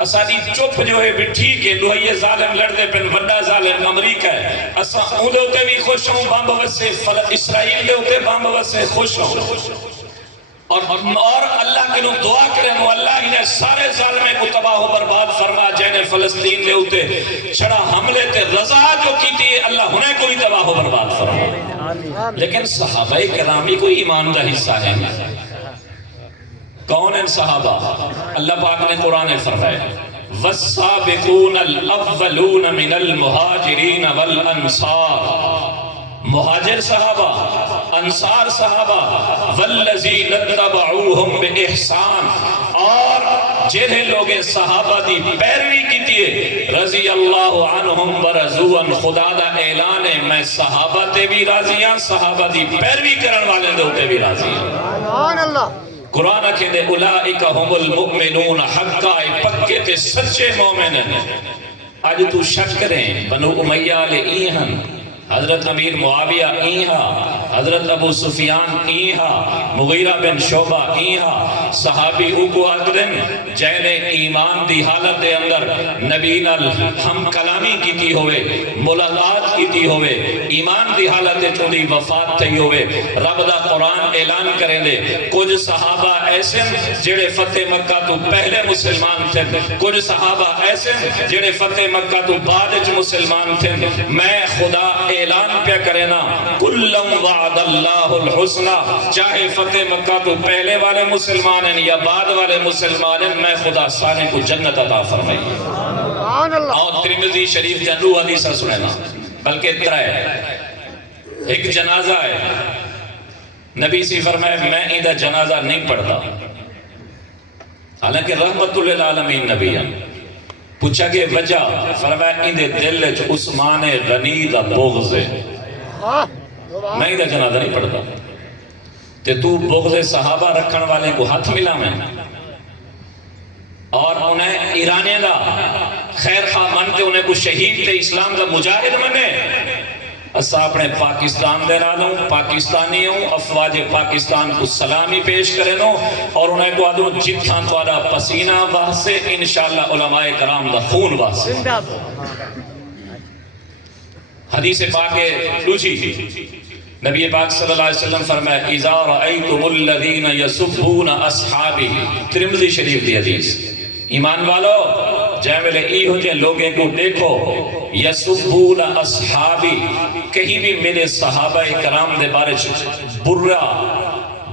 اسادی چپ جو ہے بھی ٹھیک ہے دوہیے ظالم لڑتے پن بڑا ظالم امریکہ ہے اسا اون دے ہوتے بھی خوش ہوں بامب وسے اسرائیل دے ہوتے بامب وسے خوش ہوں اور اللہ کے نو دعا کریں وہ اللہ انہیں سارے ظالمیں کو تباہ و برباد فرما جینے فلسطین دے ہوتے چھڑا حملے تے رضا جو کی تھی اللہ انہیں کوئی تباہ و برباد فرما لیکن صحابہ کرامی کوئی ایمان دا حصہ ہے کون ہیں صحابہ اللہ پاک نے قرآن فرمایا والسابقون الاولون من المہاجرین والانصار مہاجر صحابہ انصار صحابہ والذین اتبعوہم بإحسان اور جنہیں لوگیں صحابہ دی پیروی کی تیئے رضی اللہ عنہم برضوان خدا دا اعلان ہے میں صحابہ تے بھی راضی ہیں صحابہ دی پیروی کرن والے دے ہوتے بھی راضی ہیں سبحان اللہ قرآن کے دے اولئک ہم المؤمنون حقا پکے تے سچے مومن ہیں آج تو شک کریں بنو امیہ لے ایہن حضرت امیر معاویہ ایہا حضرت ابو سفیان ایہا مغیرہ بن شعبہ ایہا صحابی کو اقدن جینے ایمان دی حالت دے اندر نبینا ہم کلامی کی تھی ہوئے ملاقات کی تھی ہوئے ایمان دی حالت دے چودی وفات تھی ہوئے رب دا قرآن اعلان کریں دے کچھ صحابہ ایسے جڑے فتح مکہ تو پہلے مسلمان تھے کچھ صحابہ ایسے جڑے فتح مکہ تو بعد مسلمان تھے میں خدا اعلان پہ کرے نا کلم وعد اللہ الحسنہ چاہے فتح مکہ تو پہلے والے مسلمان ہیں یا بعد والے مسلمان ہیں میں خدا سارے کو جنت عطا فرمائی اور ترمذی شریف جنو حدیثہ سنینا بلکہ اترا ہے ایک جنازہ ہے نبی سی فرمائے میں ایدہ جنازہ نہیں پڑھتا حالانکہ رحمت للعالمین نبی ہے پوچھا کہ وجہ فرمایا اندے دل جو عثمان غنی دا بغض ہے میں ادھر جنازہ نہیں پڑھتا تے تو بغض صحابہ رکھن والے کو ہاتھ ملا میں اور انہیں ایرانے دا خیر خواہ منتے انہیں کو شہید تے اسلام دا مجاہد منے اسا اپنے پاکستان دے رہا ہوں پاکستانی ہوں افواج پاکستان کو سلامی پیش کرے نو اور انہیں کو آدھو جتھاں توڑا پسینہ واسے انشاءاللہ علماء کرام دا خون واسے حدیث پاک دوسری نبی پاک صلی اللہ علیہ وسلم فرمائے اذا رأیتم الذین یسبون اصحابی ترمذی شریف دی حدیث ایمان والو جائے ملے ای ہو جائے لوگیں کو دیکھو یسبون اصحابی کہیں بھی میرے صحابہ کرام دے بارے برا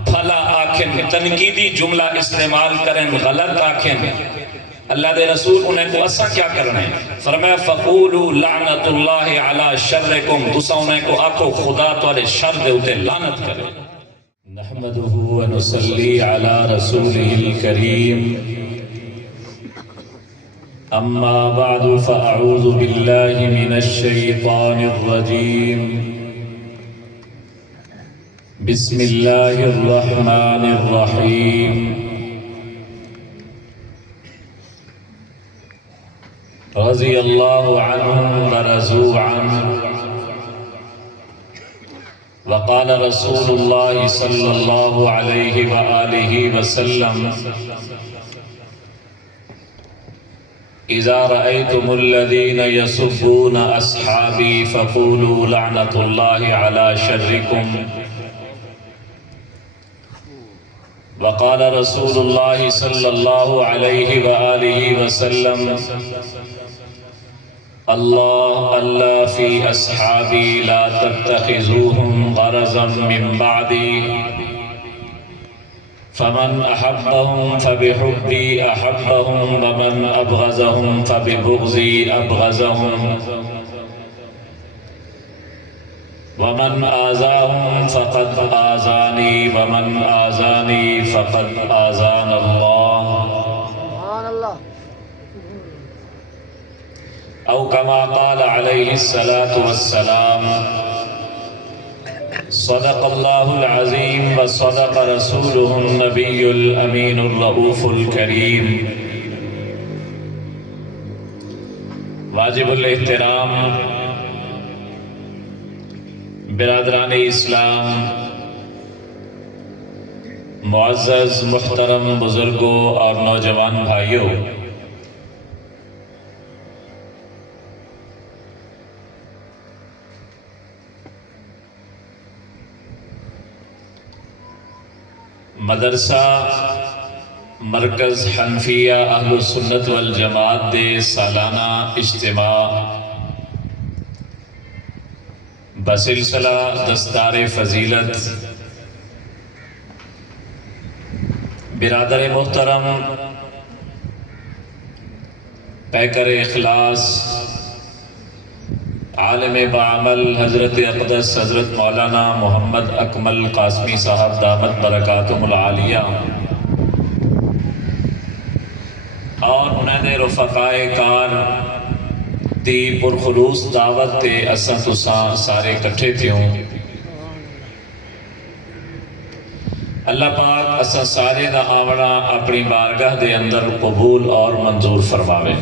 بھلا آکھیں تنقیدی جملہ استعمال کریں غلط آکھیں اللہ دے رسول انہیں کو اسا کیا کرنا ہے فرمایا فقولوا لعنت اللہ علی شرکم تسا انہیں کو آکھو خدا توارے شر دے ہوتے لعنت کرے نحمدہ ونصلی علی رسولہ الکریم اما بعد فاعوذ باللہ من الشیطان الرجیم بسم اللہ الرحمن الرحیم رضی اللہ عنہم ورضوا عنہ وقال رسول اللہ صلی اللہ علیہ وآلہ وسلم اذا رأيتم الذين يسبون اصحابي فقولوا لعنة الله على شركم وقال رسول الله صلى الله عليه وآله وسلم الله في أصحابي لا تتخذوهم غرضا من بعدي فمن أحبهم فبحبي أحبهم ومن أبغضهم فببغضي أبغضهم ومن آذاهم فقد آذاني ومن آذاني فقد آذان الله أو كما قال عليه الصلاة والسلام صدق الله العظيم وصدق رسوله النبي الأمين الرؤوف الكريم واجب الاحترام برادران اسلام معزز محترم بزرگوں اور نوجوان بھائیوں مدرسہ مرکز حنفیہ اہل سنت والجماعت دے سالانہ اجتماع بسلسلہ دستار فضیلت برادر محترم پیکر اخلاص عالم بعمل حضرت اقدس حضرت مولانا محمد اکمل قاسمی صاحب دامت برکاتہم العالیہ اور انہوں نے رفقائے کار دی پرخلوص دعوت تے اساں تساں سارے کٹھے تھیوں اللہ پاک اساں سارے دا آونا اپنی بارگاہ دے اندر قبول اور منظور فرماوے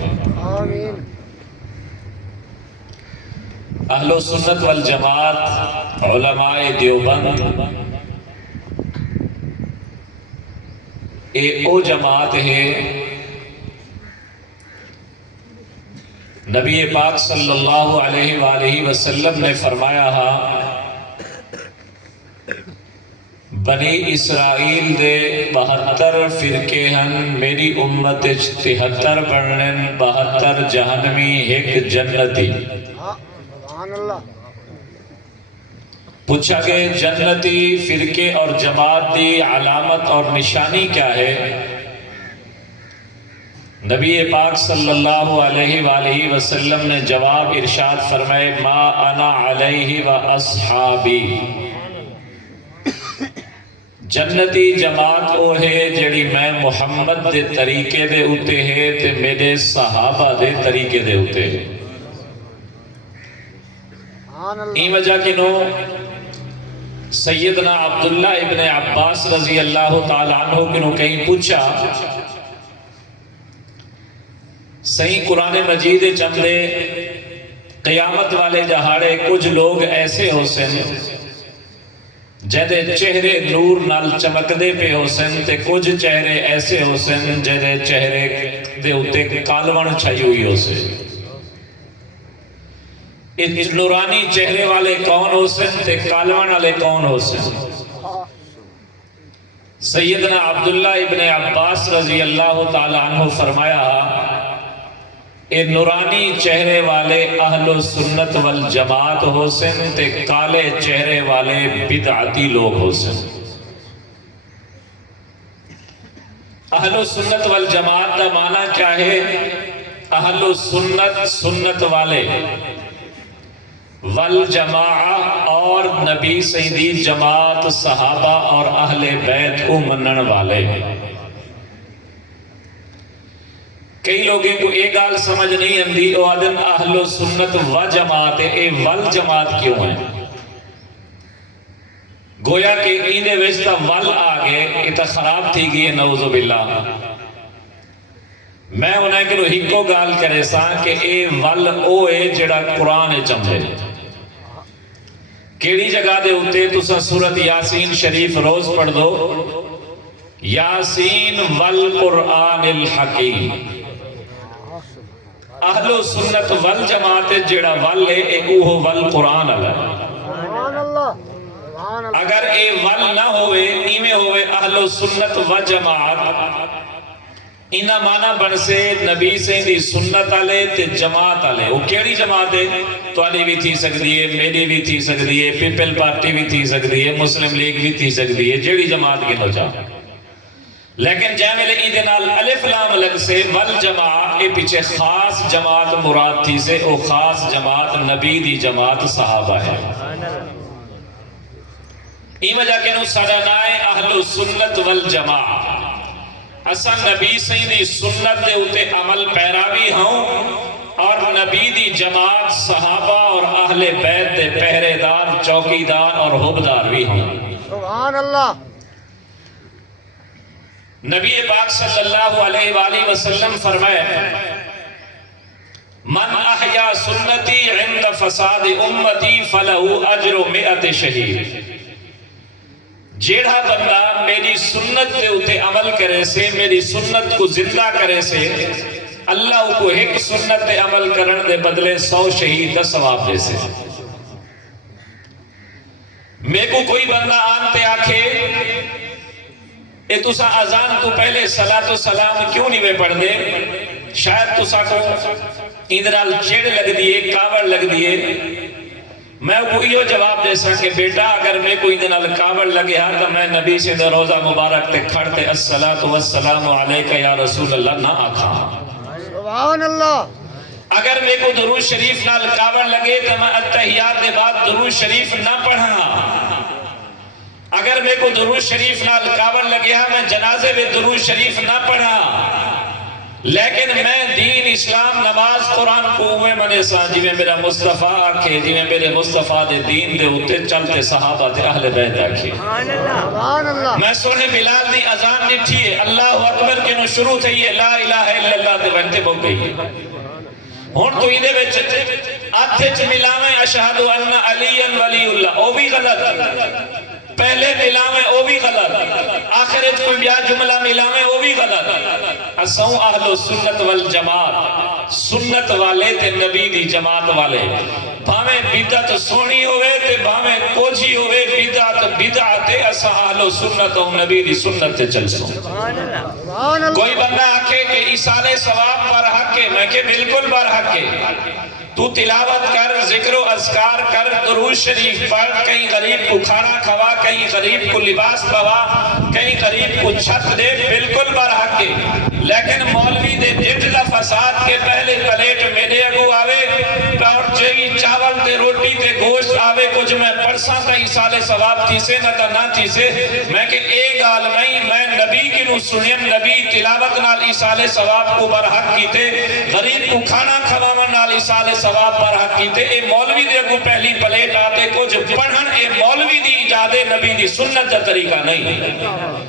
آمین۔ اہل سنت والجماعت علماء دیوبند اے او جماعت ہے نبی پاک صلی اللہ علیہ وآلہ وسلم نے فرمایا ہا بنی اسرائیل دے 72 فرقے ہن میری امت 73 بنن 72 جہنمی ایک جنتی پوچھا کہ جنتی فرقے اور جماعت دی علامت اور نشانی کیا ہے؟ نبی پاک صلی اللہ علیہ وآلہ وسلم نے جواب ارشاد فرمائے ما انا علیہ و اصحابی جنتی جماعت او ہے جڑی میں محمد دے طریقے دے اتے ہے تے میرے صحابہ دے طریقے دے اتے ہے این وجہ کنو سیدنا عبداللہ ابن عباس رضی اللہ تعالیٰ عنہ کنو کہیں پوچھا صحیح قرآن مجید چندے قیامت والے جہاڑے کچھ لوگ ایسے ہو سن جہدے چہرے نور نال چمک دے پہ ہو سن تے کچھ چہرے ایسے ہو سن جہدے چہرے دے اتے کالوان چھائی ہوئی ہو سن اس نورانی چہرے والے کون ہو سن تے کالوان والے کون ہو سن سیدنا عبداللہ ابن عباس رضی اللہ تعالیٰ عنہ فرمایا اے نورانی چہرے والے اہل سنت والجماعت ہو سن تے کالے چہرے والے بدعتی لوگ ہو سن اہل سنت والجماعت دا معنی کیا ہے؟ اہل سنت سنت والے والجماع اور نبی سیدی جماعت صحابہ اور اہل بیت کو منن والے کئی لوگیں کو ایک گال سمجھ نہیں اندھی او آدن اہل سنت و جماعت اے والجماعت کیوں ہیں گویا کہ انہیں ویستا وال آگے اتا خراب تھی گئی نعوذ باللہ میں انہیں کہ ہکو گال کرے سا کہ اے وال او اے جڑا قرآن چمجھے کیڑی جگہ دے ہوتے تو سا سورت یاسین شریف روز پڑھ دو یاسین والقرآن الحکیم اہل سنت والجماعت جڑا وال ہے اے اوہ والقرآن اللہ اگر اے وال نہ ہوئے ایمیں ہوئے اہل سنت والجماعت انہا مانا بن سے نبی سے دی سنت آلے تے جماعت آلے وہ کیڑی جماعت ہے توانی بھی تھی سکتی ہے میری بھی تھی سکتی ہے پیپل پارٹی بھی تھی سکتی ہے مسلم لیگ بھی تھی سکتی ہے جیڑی جماعت کی نو جا لیکن جامعہ ایدنال الف لام لگ سے والجماعت اے پیچھے خاص جماعت مراد تھی سے او خاص جماعت نبی دی جماعت صحابہ ہے این وجہ کے نو سڑنائے اہل سنت والجماعت اسا نبی سیدی سنت دے اتے عمل پیراوی ہوں اور نبی دی جماعت صحابہ اور اہل بیت دے پہرے دار چوکیدار اور حبدار بھی ہوں سبحان اللہ نبی پاک صلی اللہ علیہ وآلہ وسلم فرمائے من احیا سنتی عند فساد امتی فلہو اجر 100 شہید جیڑا بندہ میری سنت دے اتے عمل کرے سے میری سنت کو زندہ کرے سے اللہ کو ایک سنت دے عمل کرن دے بدلے 100 شہید دا ثواب دے سے میں کو کوئی بندہ آنتے آکھے اے تسا اذان تو پہلے صلاۃ و سلام کیوں نہیں پڑھ دے؟ شاید تسا کو اندرال چیڑ لگ دیے، کاوڑ لگ دیے۔ میں کو یہ جواب دے سا کہ بیٹا اگر میں کوئی اندرال کاوڑ لگے ہاں تو میں نبی سے دے روزہ مبارک تے کھڑتے الصلاۃ والسلام علیکہ یا رسول اللہ نہ آکھا۔ سبحان اللہ۔ اگر میں کو درود شریف نال کاوڑ لگے تو میں اتحیات دے بعد درود شریف نہ پڑھا۔ اگر میں کو درود شریف نال کاوڑ لگے ہاں میں جنازے میں درود شریف نہ پڑھا۔ لیکن میں دین اسلام نماز قرآن کو ہوئے منے سا جی میں میرا مصطفیٰ آکھے، جی میں میرے مصطفیٰ دے دین دے ہوتے چلتے صحابہ دے اہل بیت آکھے۔ سبحان اللہ۔ میں سونے بلال دی اذان نٹھی ہے اللہ اکبر کے نو شروع تھی ہے لا الہ الا اللہ دے بنتے بو گئی ہے۔ ہون تو ایدے بچ آتھے چھ ملاویں اشہد ان علی ولی اللہ، او بھی غلط۔ پہلے ملاویں او بھی غلط، آخرت کوئی بیا جملہ ملاویں او بھی غلط۔ اساں اہل سنت والجماعت، سنت والے تے نبی دی جماعت والے، بھاویں بدعت سونی ہوئے تے بھاویں کوجی ہوئے بدعت اساں اہل سنت و نبی دی سنت تے چل سوں۔ کوئی بندہ آکھے کہ ایصال ثواب پر حق ہے، میں کہ بالکل پر حق ہے۔ تو تلاوت کر، ذکر و اذکار کر، درود شریف پڑھ، کہیں غریب کو کھانا کھوا، کہیں غریب کو لباس پوا، کہیں غریب کو چھت دے، بالکل برحق ہے۔ لیکن مولوی دے دل فساد کے پہلے پلیٹ میرے اگو آوے اور جئی چاول تے روٹی تے گوشت آوے کچھ میں پرساں تا ایصال ثواب تیسے نہ تا نہ تیسے، میں کہ ایک آل میں نبی کی نو سنیم، نبی تلاوت نال ایصال ثواب کو برحق کیتے، غریب کو کھانا کھواون نال ایصال ثواب برحق کیتے۔ اے مولوی دے اگو پہلی پلیٹ آتے کچھ پڑھن، اے مولوی دی ایجاد نبی دی سنت دا طریقہ نہیں۔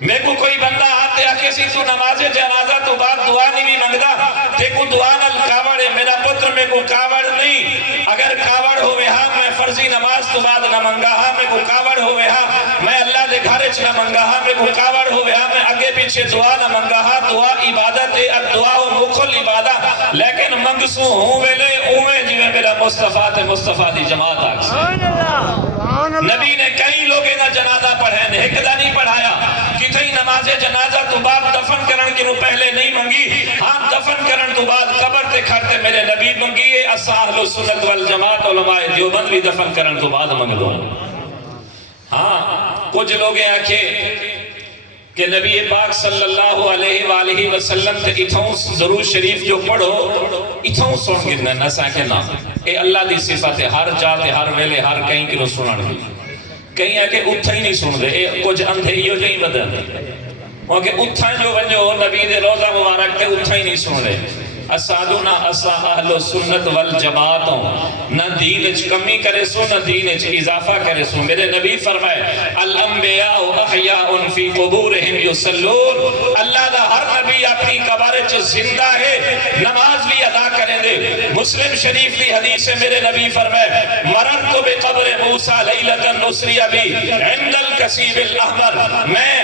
میں کو کوئی بندہ آتے آکے سی تو نماز جنازہ تو بعد دعا نہیں بھی منگدا، تے کو دعا نال کاوڑ ہے، میرا پتر میں کو کاوڑ نہیں۔ اگر کاوڑ ہوئے ہاں میں فرضی نماز تو بعد نہ منگا ہاں، میں کو کاوڑ ہوئے ہاں میں اللہ دے گھرچ نہ منگا ہاں، میں کو کاوڑ ہوئے ہاں میں اگے پیچھے دعا نہ منگا ہاں۔ دعا عبادت ہے، دعا و مخل عبادت، لیکن منگسوں ہوں ویلے اوے جی میں میرا مصطفیٰ تے مصطفیٰ دی جماعت آکسی۔ نبی نے کئی لوگے نہ جنازہ پڑھیں، ایک دا نہیں پڑھایا۔ کتھئی نماز جنازہ تو بعد دفن کرن کی نو پہلے نہیں منگی، ہاں دفن کرن تو بعد قبر تے کھڑتے میرے نبی منگی ہے۔ اساں اہل سنت والجماعت علماء دیوبند بھی دفن کرن تو بعد منگ دو۔ ہاں کچھ لوگے آکھے کہ نبی پاک صلی اللہ علیہ وآلہ وسلم تے اتھوں ضرور شریف جو پڑھو اتھوں سن گرنا نسا کہ نا اے اللہ دی صفت ہے، ہر جاتے ہر ویلے ہر کہیں کی نو سنن دی۔ کہیں ہے کہ اتھا ہی نہیں سن دے، اے کچھ اندھے ہیو جو ہی بدن دے، وہ کہ اتھا جو ونجو نبی دے روزہ مبارک تے اتھا ہی نہیں سن دے۔ اسادونا اسا اہل سنت والجماعتوں نہ دین اچ کمی کرے سو نہ دین اچ اضافہ کرے سو۔ میرے نبی فرمائے الانبیاء احیاء فی قبورہم یصلون، اللہ دا ہر نبی اپنی قبر اچ زندہ ہے، نماز بھی ادا کریں دے۔ مسلم شریف کی حدیث ہے میرے نبی فرمائے مررت بقبر موسیٰ لیلۃ نسری بی عند الکثیب الاحمر، میں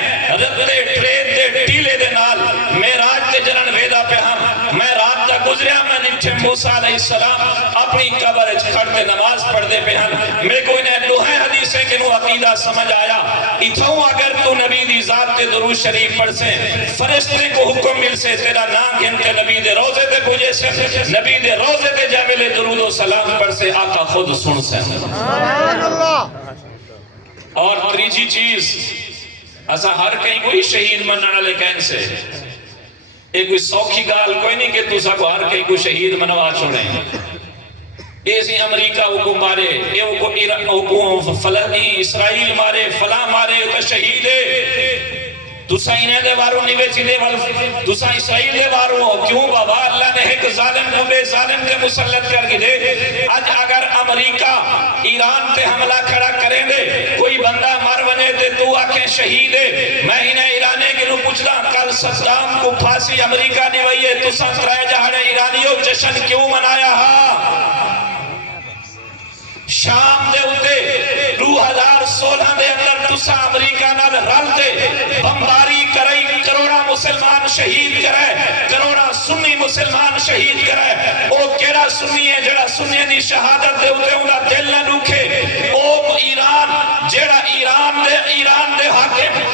رتے ٹرین دے ٹیلے دے نال معراج تے جنن ویدا پہ ہم، میں رات دا گزریا میں نٹھے موسیٰ علیہ السلام اپنی قبر اچ کھڑتے نماز پڑھ دے پہ ہم۔ میں کوئی نے دوہے حدیثیں کہ نو عقیدہ سمجھ آیا اتھوں اگر تو نبی دی ذات تے درود شریف پڑھ سے فرشتے کو حکم مل سے تیرا نام گن کے نبی دے روزے تے پوجے سے، نبی دے روزے تے جاملے درود و سلام پڑھ سے آقا خود سن سے۔ سبحان اللہ۔ اور تریجی چیز اسا ہر کہیں کوئی شہید مننا لے کہن سے ایک کوئی سوکھی گال کوئی نہیں کہ تو سا کو ہر کہیں کوئی شہید منوا چھوڑیں۔ ایسی امریکہ کو مارے، یہ فلانی اسرائیل مارے، فلاں مارے تو شہید ہے۔ تسا انہیں دے وارو نہیں بیچی دے تسا اسرائیل دے وارو ہو کیوں بابا؟ اللہ نے ایک ظالم کو بے ظالم کے مسلط کر کے دے۔ آج اگر امریکہ ایران تے حملہ کھڑا کریں دے کوئی بندہ مر بنے دے تو آکھیں شہید ہے، میں انہیں ایرانے کے نو پوچھتا کل صدام کو پھانسی امریکہ نے وہی تسا ترائے جہاں ایرانیوں جشن کیوں منایا ہاں؟ شام دے ہوتے 2016 دے اندر تسا امریکہ نال رل دے بمباری کرئی، کروڑا مسلمان شہید کرے، کروڑا سنی مسلمان شہید کرے۔ او کیڑا سنی ہے جڑا سنی دی شہادت دے ہوتے انہا دل نہ دکھے؟ او ایران جڑا ایران دے حاکم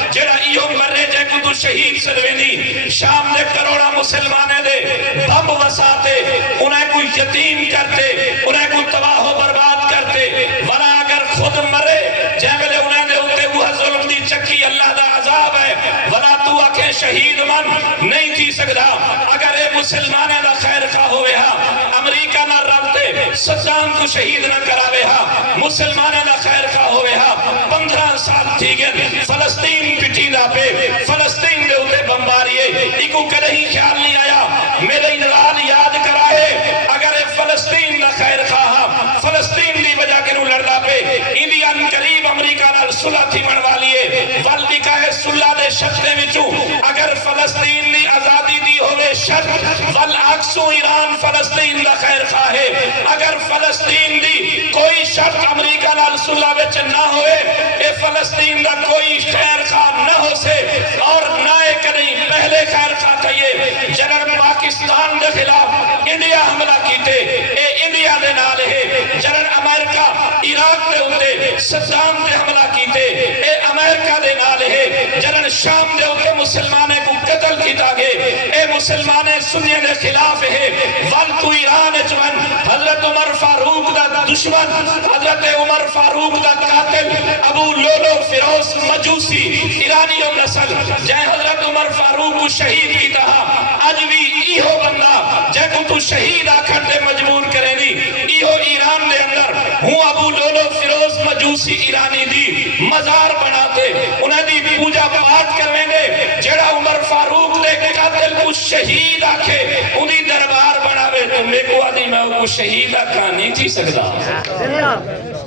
کو تو شہید سروینی شام دے کروڑا مسلمانے دے بم وساتے انہیں کو یتیم کرتے انہیں کو تباہ و برباد کرتے ولا اگر خود مرے جیولے انہیں دے ہوتے وہ ظلم دی چکی اللہ دا عذاب ہے ولا تو آکے شہید من نہیں تھی سکتا اگر اے مسلمانے دا خیر خواہ ہوئے ہاں امریکہ نہ رابطے صدام کو شہید نہ کراوے ہاں مسلمانے دا خیر خواہ ہوئے ہاں 15 سال تھی گئے فلسطین پٹی دا پہ فلسطین دے ہوتے بمباریے ایکو کدہیں خیال نہیں آیا میرے انلال یاد کرائے اگر اے فلسطین دا خیر خواہ فلسطین دی وجہ کے نو لڑدا پہ انڈین قریب امریکہ نال صلح تھی منوا لیے والدی کہے صلح دے شرطے وچوں اگر فلسطین دی آزادی دی ہوئے شرط والعکسو ایران فلسطین دا خیر خواہ ہے اگر فلسطین دی کوئی شرط امریکہ نال صلح وچ نہ ہوئے اے فلسطین دا کوئی خیر خواہ نہ ہو سے اور نہ ایک نہیں پہلے خیر خواہ کہیے جنر پاکستان دے خلاف انڈیا حملہ کیتے اے انڈیا دے نال ہے جنر امریکہ عراق دے ہوتے صدام دے حملہ کیتے اے امریکہ دے نال ہے جنر شام دے ہوتے مسلمانے کو قتل کیتا گے اے مسلمانے سنیے دے خلاف ہے والتو ایران جوان حضرت عمر فاروق دا دشمن حضرت عمر فاروق دا قاتل ابو لولو فیروز مجوسی ایرانی و نسل جائے حضرت عمر فاروق کو شہید کی تہا آج بھی ایہو بندہ جائے کو تو شہید آکھر دے مجبور کرے دی ایہو ایران دے اندر ہوں ابو لولو فیروز مجوسی ایرانی دی مزار بناتے انہیں دی پوجا پاٹ کرویں دے جڑا عمر فاروق دے قاتل کو شہید آکھے انہیں دربار بناوے تو میں کو آدھی میں وہ شہید آکھا نہیں تھی سکتا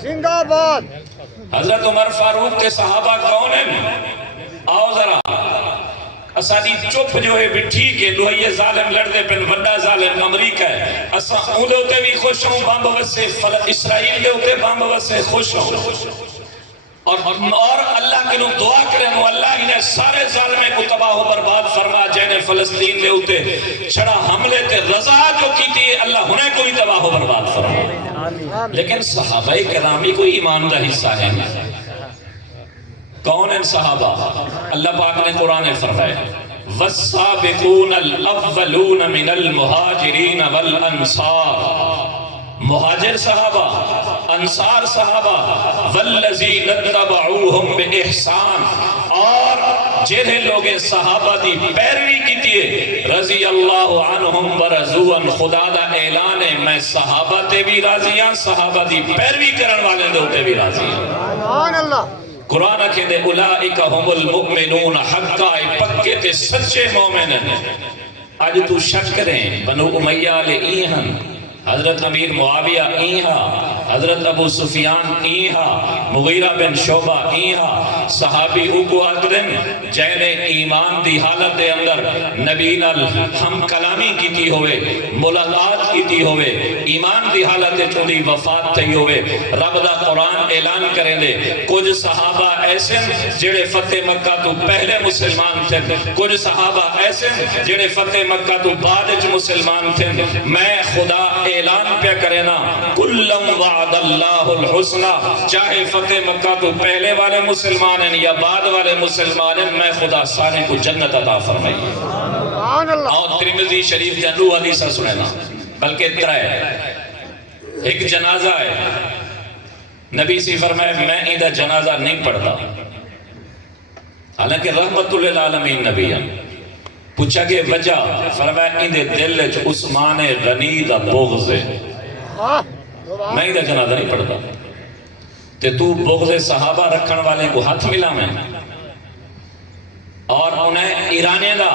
زندہ باد حضرت عمر فاروق کے صحابہ کون ہیں آؤ ذرا اسادی چپ جو ہے بھی ٹھیک ہے دوہیے ظالم لڑ دے پن وڈا ظالم امریکہ ہے اسا اون دے ہوتے بھی خوش ہوں بامب وسے اسرائیل دے ہوتے بامب وسے خوش ہوں اور اللہ کے لوگ دعا کریں وہ اللہ انہیں سارے ظالمیں کو تباہ و برباد فرما جینے فلسطین دے ہوتے چھڑا حملے تے رضا جو کی تھی اللہ انہیں کو بھی تباہ و برباد فرما لیکن صحابہ کرامی کو ایمان دا حصہ ہے کون ہیں صحابہ اللہ پاک نے قرآن فرمائے والسابقون الاولون من المہاجرین والانصار مہاجر صحابہ انصار صحابہ والذین اتبعوہم بإحسان اور جنہیں لوگ صحابہ دی پیروی کی تیئے رضی اللہ عنہم ورضوان خدا دا اعلان ہے میں صحابہ تے بھی راضی ہیں صحابہ دی پیروی کرن والے دے ہوتے بھی راضی ہیں سبحان اللہ قرآن کے دے اولئک ہم المؤمنون حقا پکے تے سچے مومن ہیں آج تو شک کریں بنو امیہ لے ایہن حضرت امیر معاویہ ایہا حضرت ابو سفیان ایہا مغیرہ بن شعبہ ایہا صحابی اوکو اقدن جینے ایمان دی حالت دے اندر نبینا ہم کلامی کی تھی ہوئے ملاقات کی تھی ہوئے ایمان دی حالت دے چودی وفات تھی ہوئے رب دا قرآن اعلان کریں دے کچھ صحابہ ایسے جڑے فتح مکہ تو پہلے مسلمان تھے کچھ صحابہ ایسے جڑے فتح مکہ تو بعد مسلمان تھے میں خدا اعلان پہ کرنا کلم وعد اللہ الحسنہ چاہے فتح مکہ تو پہلے والے مسلمان ہیں یا بعد والے مسلمان ہیں میں خدا سارے کو جنت عطا فرمائی سبحان اللہ اور ترمذی شریف جنو حدیثہ سنینا بلکہ ترائے ایک جنازہ ہے نبی سی فرمائے میں ایدہ جنازہ نہیں پڑھتا حالانکہ رحمت للعالمین نبی ہے پوچھا کہ وجہ فرمایا اندے دل جو عثمان غنی دا بغض ہے میں ادھر جنازہ نہیں پڑھتا تے تو بغض صحابہ رکھن والے کو ہاتھ ملا میں اور انہیں ایرانے دا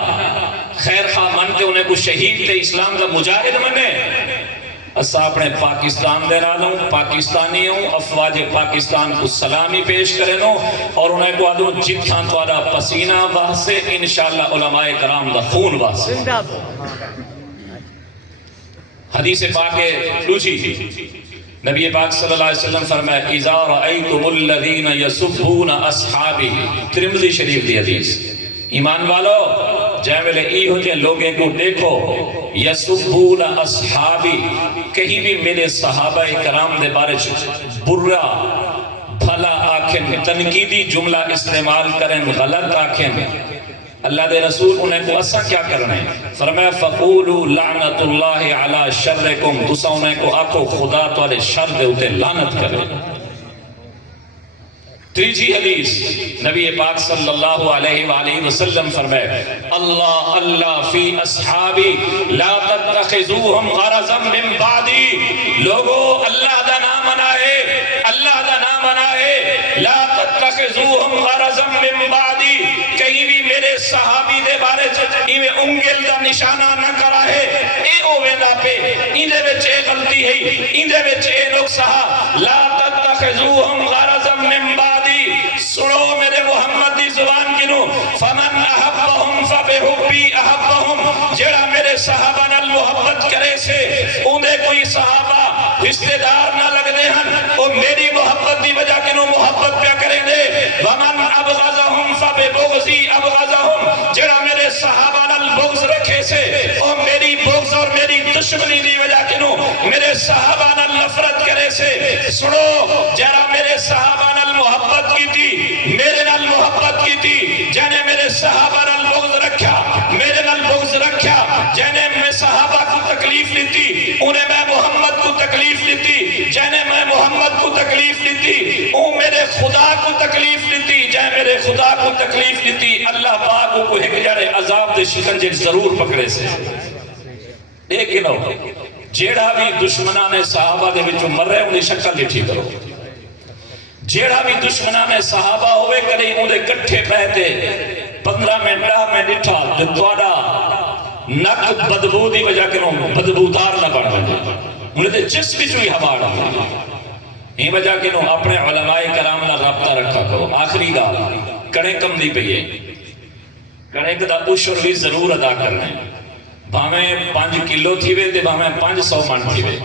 خیر خواہ منتے انہیں کو شہید تے اسلام دا مجاہد منے اسا اپنے پاکستان دے رالوں پاکستانی ہوں افواج پاکستان کو سلامی پیش کریں اور انہیں کو آدھوں جتھاں تو آدھا پسینہ واسے انشاءاللہ علماء کرام دا خون واسے حدیث پاک لوچی نبی پاک صلی اللہ علیہ وسلم فرمائے اذا رأیتم الذین یسبون اصحابی ترمذی شریف دی حدیث ایمان والو جائے ویلے ای ہو جائے لوگیں کو دیکھو یسبون اصحابی کہیں بھی میرے صحابہ کرام دے بارے برا بھلا آکھیں تنقیدی جملہ استعمال کریں غلط آکھیں اللہ دے رسول انہیں کو اساں کیا کرنا ہے؟ فرمایا فقولوا لعنت اللہ علی شرکم، تسا انہیں کو آکو خدا تولے شر دے اتے لعنت کرے۔ تیجی حدیث نبی پاک صلی اللہ علیہ وآلہ وسلم فرمائے اللہ اللہ فی اصحابی لا تتخذوہم غرضا من بعدی، لوگو اللہ دا نام منائے، اللہ دا نام منائے، لا تتخذوہم غرضا من بعدی، کہیں بھی میرے صحابی دے بارے میں انگل دا نشانہ نہ کرا ہے، اے اوے دا پہ اندے وچ اے غلطی ہے، اندے وچ اے نقصہ، لا تتخذوہم غرضا من بعدی، سنو میرے محمد دی زبان کنو، فمن احبہم فبحبی احبہم، جڑا میرے صحابہ نال محبت کرے سے اندے کوئی صحابہ رشتہ دار نہ لگ دے ہن، وہ میری محبت دی وجہ کنو محبت پیا کریں دے، ومن ابغضہم فببغضی ابغضہم، جڑا میرے صحابہ نال بغض رکھے سے وہ میری بغض اور میری دشمنی دی وجہ کنو میرے صحابہ نال نفرت کرے سے، سنو جڑا میرے صحابہ نال محبت کی تھی، میرے نال محبت کی تھی، جنہیں میرے صحابہ نال بغض رکھا، میرے نال بغض رکھا، جنہیں میں صحابہ کو تکلیف لیتی، انہیں میں محمد کو تکلیف لیتی، جنہیں میں محمد کو تکلیف لیتی، وہ میرے خدا کو تکلیف لیتی، جنہیں میرے خدا کو تکلیف لیتی، اللہ پاک کو ایک جڑے عذاب دے شکنجے ضرور پکڑے سے۔ لیکن جیڑا بھی دشمنان صحابہ دے وچوں مر رہے انہیں شکل لٹھی کرو، جیڑا بھی دشمنان صحابہ ہوئے کریں انہیں کٹھے پہتے 15 منٹہ میں ڈٹھا جو توڑا نک بدبو دی وجہ کروں بدبودار نہ بڑھ رہے انہیں دے جس بھی چوئی ہوا رہا ہی وجہ کنوں اپنے علماء کرام نہ رابطہ رکھا کرو۔ آخری گال کڑے کم دی پہیے، کڑے کدا اشور بھی ضرور ادا کرنے، بھامیں 5 کلو تھی وے دے بھامیں 500 من تھی وے،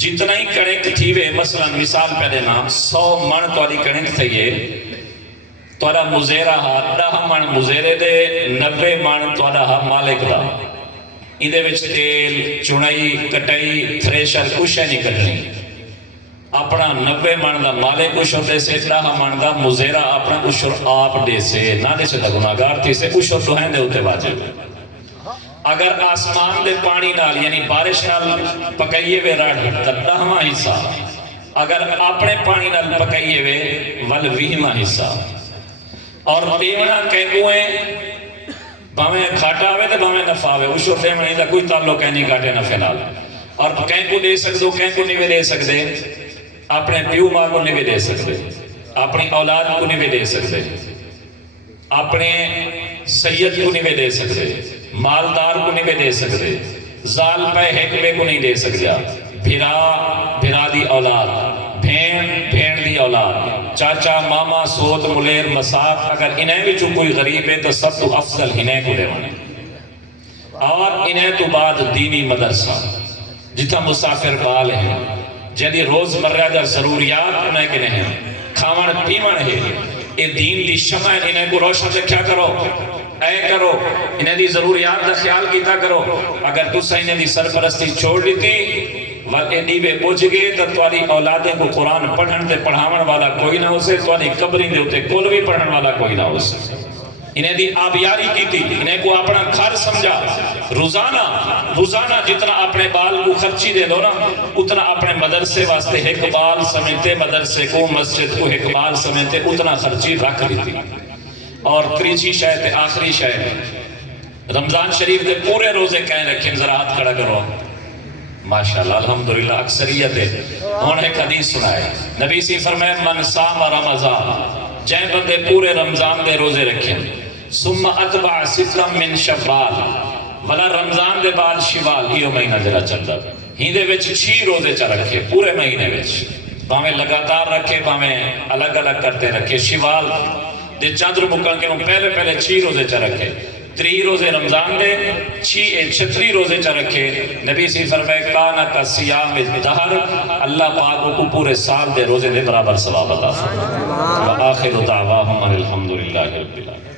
جتنا ہی کڑک تھی وے، مثلا مثال پہلے نام 100 من تواری کڑک تھئیے، توارا مزیرہ ہا 10 من مزیرے دے 90 من توارا ہا مالک دا، اندے وچ تیل چنائی کٹائی تھریشر کچھ ہے نہیں کرنی، اپنا 90 من دا مالک اشور دے سے 10 من دا مزیرہ اپنا اشور آپ دے سے نہ دے سے دا گناہگار تھی سے اشور تو ہیں دے ہوتے واجب۔ اگر آسمان دے پانی نال یعنی بارش نال پکائیے وے راڑ تا 10واں حصہ، اگر اپنے پانی نال پکائیے وے ول 20واں حصہ، اور دیونا کہنگویں باویں کھاٹا ہوئے تے باویں نفع ہوئے، اشور دیونا دا کوئی تعلق ہے نہیں کھاٹے نفع نال، اور کہنگو دے سکدو کہنگو نہیں بھی دے سکدے، اپنے پیو ماں کو نہیں بھی دے سکدے، اپنی اولاد کو نہیں بھی دے سکدے، اپنے سید کو نہیں بھی دے سکدے، مالدار کو نہیں بھی دے سکتے، زال پہ حکمے کو نہیں دے سکتا، بھرا دی اولاد، بھین دی اولاد، چاچا ماما سوت ملیر مساق، اگر انہیں بھی جو کوئی غریب ہے تو سب تو افضل انہیں کو لے وانے، اور انہیں تو بعد دینی مدرسہ جتا مسافر بال ہیں جنہی روز مرہ دا ضروریات انہیں کے نہیں کھاون پیمن ہے، اے دین دی شمع انہیں کو روشن سے کیا کرو اے کرو، انہیں دی ضروریات دا خیال کیتا کرو، اگر تو انہیں دی سرپرستی چھوڑ لیتی والے نیوے پوچھ گئے تو تواری اولادیں کو قرآن پڑھن دے پڑھاون والا کوئی نہ ہو سے، تواری قبریں دے ہوتے کول بھی پڑھن والا کوئی نہ ہو سے، انہیں دی آبیاری کی تھی، انہیں کو اپنا گھر سمجھا، روزانہ جتنا اپنے بال کو خرچی دے دو نا اتنا اپنے مدرسے واسطے ایک بال سمیتے، مدرسے کو مسجد کو ایک بال سمیتے اتنا خرچی رکھ لیتی۔ اور تریچی شاید آخری شاید رمضان شریف دے پورے روزے کہیں رکھیں، ذرا ہاتھ کھڑا کرو، ماشاءاللہ الحمدللہ اکثریت ہے۔ انہوں نے ایک حدیث سنائے، نبی سی فرمائے من صام رمضان، جائیں بندے پورے رمضان دے روزے رکھیں، ثم اتبع سترا من شوال، ولا رمضان دے بعد شوال یہ مہینہ جڑا چلدا ہی دے وچ 6 روزے چا رکھے پورے مہینے وچ، باویں لگاتار رکھے باویں الگ الگ کرتے رکھے، شوال دے چاندر مکن کے پہلے 6 روزے چا رکھے، 3 روزے رمضان دے 36 روزے چا رکھے، نبی سی فرمائے کانا کا سیام الدہر، اللہ پاک کو پورے سال دے روزے دے برابر ثواب عطا فرمائے۔ وآخر دعواہم الحمدللہ رب العالمین۔